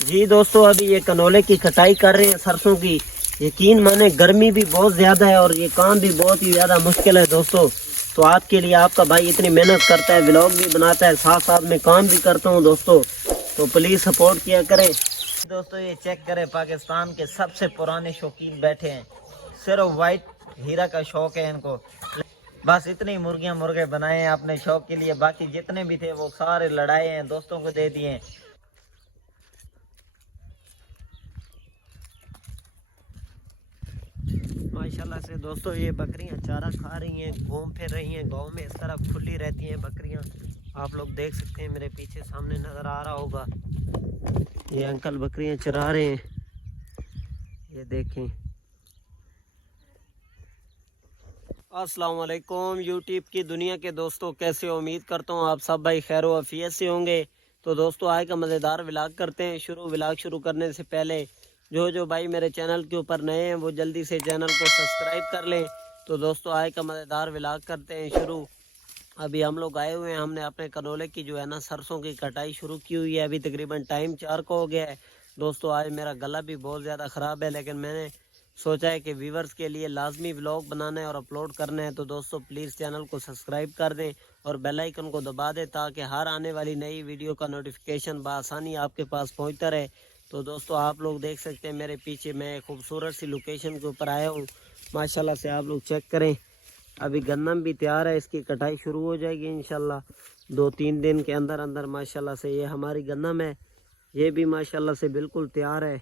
जी दोस्तों, अभी ये कनोले की कटाई कर रहे हैं सरसों की। यकीन माने गर्मी भी बहुत ज़्यादा है और ये काम भी बहुत ही ज़्यादा मुश्किल है दोस्तों। तो आपके लिए आपका भाई इतनी मेहनत करता है, व्लॉग भी बनाता है, साथ साथ में काम भी करता हूँ दोस्तों। तो प्लीज़ सपोर्ट किया करें दोस्तों। ये चेक करें, पाकिस्तान के सबसे पुराने शौकीन बैठे हैं। सिर्फ वाइट हीरा का शौक है इनको। बस इतनी मुर्गियाँ मुर्गे बनाए हैं अपने शौक के लिए, बाकी जितने भी थे वो सारे लड़ाए हैं, दोस्तों को दे दिए हैं। माशाल्लाह से दोस्तों, ये बकरियां चारा खा रही हैं, घूम फिर रही हैं। गांव में इस तरह खुली रहती हैं बकरियां। आप लोग देख सकते हैं, मेरे पीछे सामने नज़र आ रहा होगा, ये अंकल बकरियां चरा रहे हैं। ये देखें। अस्सलाम वालेकुम यूट्यूब की दुनिया के दोस्तों, कैसे हो? उम्मीद करता हूँ आप सब भाई खैर वफियत से होंगे। तो दोस्तों, आज का मज़ेदार व्लॉग करते हैं शुरू। व्लॉग शुरू करने से पहले जो भाई मेरे चैनल के ऊपर नए हैं वो जल्दी से चैनल को सब्सक्राइब कर लें। तो दोस्तों, आज का मज़ेदार व्लॉग करते हैं शुरू। अभी हम लोग आए हुए हैं, हमने अपने कनोले की जो है ना सरसों की कटाई शुरू की हुई है। अभी तकरीबन टाइम 4 को हो गया है दोस्तों। आज मेरा गला भी बहुत ज़्यादा ख़राब है, लेकिन मैंने सोचा है कि व्यूवर्स के लिए लाजमी व्लॉग बनाना है और अपलोड करना है। तो दोस्तों, प्लीज़ चैनल को सब्सक्राइब कर दें और बेल आइकन को दबा दें, ताकि हर आने वाली नई वीडियो का नोटिफिकेशन बआसानी आपके पास पहुंचता रहे। तो दोस्तों, आप लोग देख सकते हैं मेरे पीछे मैं खूबसूरत सी लोकेशन के ऊपर आया हूँ। माशाल्लाह से आप लोग चेक करें। अभी गन्नम भी तैयार है, इसकी कटाई शुरू हो जाएगी इंशाल्लाह 2-3 दिन के अंदर अंदर। माशाल्लाह से ये हमारी गन्नम है, ये भी माशाल्लाह से बिल्कुल तैयार है।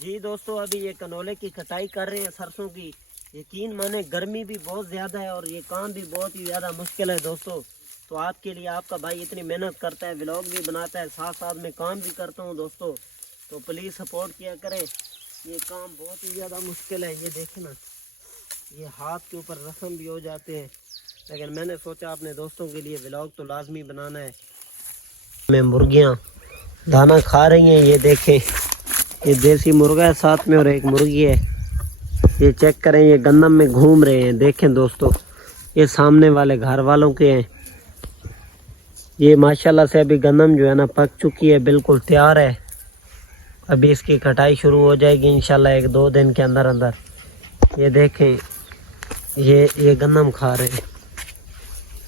जी दोस्तों, अभी ये कनोले की कटाई कर रहे हैं सरसों की। यकीन माने गर्मी भी बहुत ज़्यादा है और ये काम भी बहुत ही ज़्यादा मुश्किल है दोस्तों। तो आपके लिए आपका भाई इतनी मेहनत करता है, व्लॉग भी बनाता है, साथ साथ में काम भी करता हूँ दोस्तों। तो प्लीज़ सपोर्ट किया करें। ये काम बहुत ही ज़्यादा मुश्किल है। ये देखें ना, ये हाथ के ऊपर रस्म भी हो जाते हैं, लेकिन मैंने सोचा अपने दोस्तों के लिए व्लॉग तो लाजमी बनाना है। मैं मुर्गियाँ दाना खा रही हैं, ये देखें। ये देसी मुर्गा है साथ में और एक मुर्गी है। ये चेक करें, ये गंदम में घूम रहे हैं। देखें दोस्तों, ये सामने वाले घर वालों के हैं। ये माशाल्लाह से अभी गंदम जो है ना पक चुकी है, बिल्कुल तैयार है। अभी इसकी कटाई शुरू हो जाएगी इंशाल्लाह 1-2 दिन के अंदर अंदर। ये देखें, ये गंदम खा रहे हैं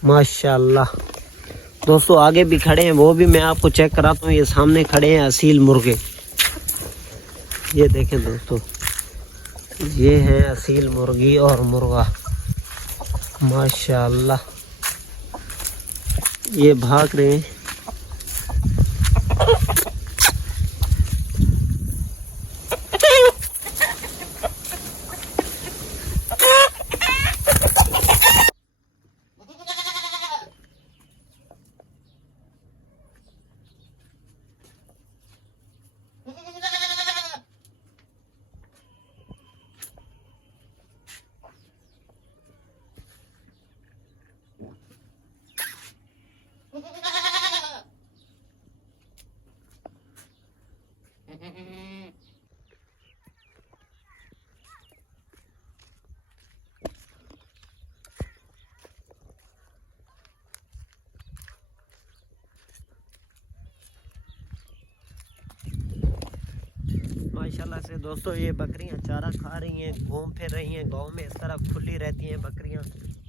माशाल्लाह। दोस्तों, आगे भी खड़े हैं, वो भी मैं आपको चेक कराता हूँ। ये सामने खड़े हैं असील मुर्गे। ये देखें दोस्तों, ये है असील मुर्गी और मुर्गा माशाल्लाह। ये भाग रहे हैं। माशाल्लाह से दोस्तों, ये बकरियां चारा खा रही हैं, घूम फिर रही हैं। गांव में इस तरह खुली रहती हैं बकरियां।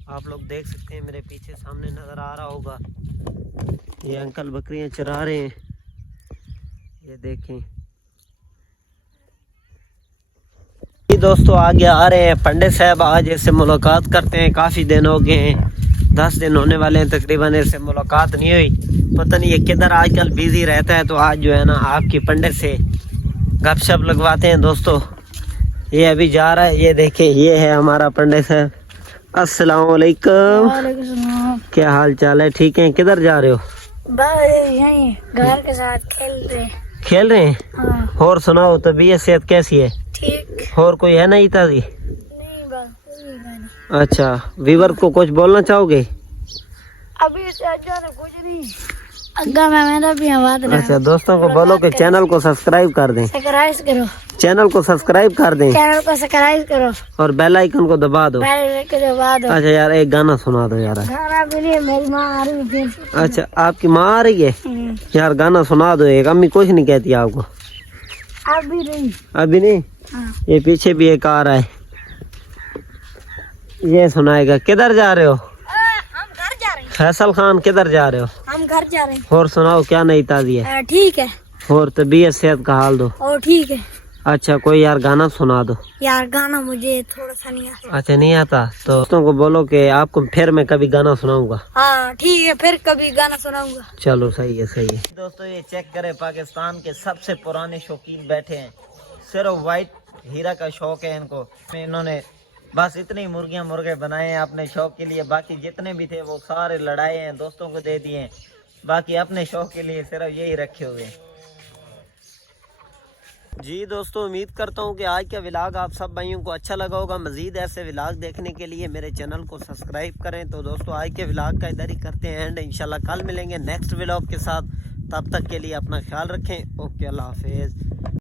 आप लोग देख सकते हैं, मेरे पीछे सामने नज़र आ रहा होगा, ये अंकल बकरियां चरा रहे हैं। ये देखें। जी दोस्तों, आगे आ रहे हैं पंडित साहब। आज इससे मुलाकात करते हैं, काफ़ी दिन हो गए हैं, 10 दिन होने वाले हैं तकरीबन। इससे मुलाकात नहीं हुई, पता नहीं ये किधर आजकल बिजी रहता है। तो आज जो है ना आपकी पंडित से गपशप लगवाते हैं दोस्तों। ये अभी जा रहा है, ये देखें, ये है हमारा पंडित साहब। अस्सलाम वालेकुम। वालेकुम। क्या हाल चाल है? ठीक है। किधर जा रहे हो? यहीं घर के साथ खेल रहे हैं। हाँ। और सुनाओ, तबीयत सेहत कैसी है? ठीक। और कोई है नहीं ताजी? नहीं, बस। अच्छा, वीवर को कुछ बोलना चाहोगे? अभी से कुछ नहीं। अग्गा मैं मेरा भी आवाज। अच्छा, दोस्तों को बोलो कि चैनल को सब्सक्राइब कर दें। सब्सक्राइब करो। चैनल को सब्सक्राइब कर दें। चैनल को सब्सक्राइब करो और बेल आइकन को दबा दो। बेल आइकन को दबा दो। अच्छा यार, एक गाना सुना दो यार। गाना के लिए मेरी माँ आ रही है। अच्छा, आपकी माँ आ रही है? यार गाना सुना दो एक। अम्मी कुछ नहीं कहती आपको? अभी नहीं। अभी नहीं। हाँ। ये पीछे भी एक आ रहा है, ये सुनाएगा। किधर जा रहे हो? हम घर जा रहे हैं। फैसल खान किधर जा रहे हो? हम घर जा रहे हैं। और सुनाओ क्या नई ताज़ी है? ठीक है। और तबीयत सेहत का हाल दो। और ठीक है। अच्छा कोई यार गाना सुना दो। यार गाना मुझे थोड़ा सा नहीं आता। अच्छा नहीं आता तो दोस्तों को बोलो कि आपको फिर मैं कभी गाना सुनाऊंगा। हाँ ठीक है, फिर कभी गाना सुनाऊंगा। चलो सही है सही है। दोस्तों ये चेक करें, पाकिस्तान के सबसे पुराने शौकीन बैठे हैं। सिर्फ वाइट हीरा का शौक है इनको। इन्होंने बस इतनी मुर्गियां मुर्गे बनाए हैं अपने शौक के लिए, बाकी जितने भी थे वो सारे लड़ाए हैं, दोस्तों को दे दिए हैं। बाकी अपने शौक के लिए सिर्फ यही रखे हुए हैं। जी दोस्तों, उम्मीद करता हूँ कि आज का व्लॉग आप सब भाइयों को अच्छा लगा होगा। मज़ीद ऐसे व्लॉग देखने के लिए मेरे चैनल को सब्सक्राइब करें। तो दोस्तों आज के व्लॉग का इधर ही करते हैं एंड इंशाल्लाह कल मिलेंगे नेक्स्ट व्लॉग के साथ। तब तक के लिए अपना ख्याल रखें। ओके, अल्लाह हाफिज़।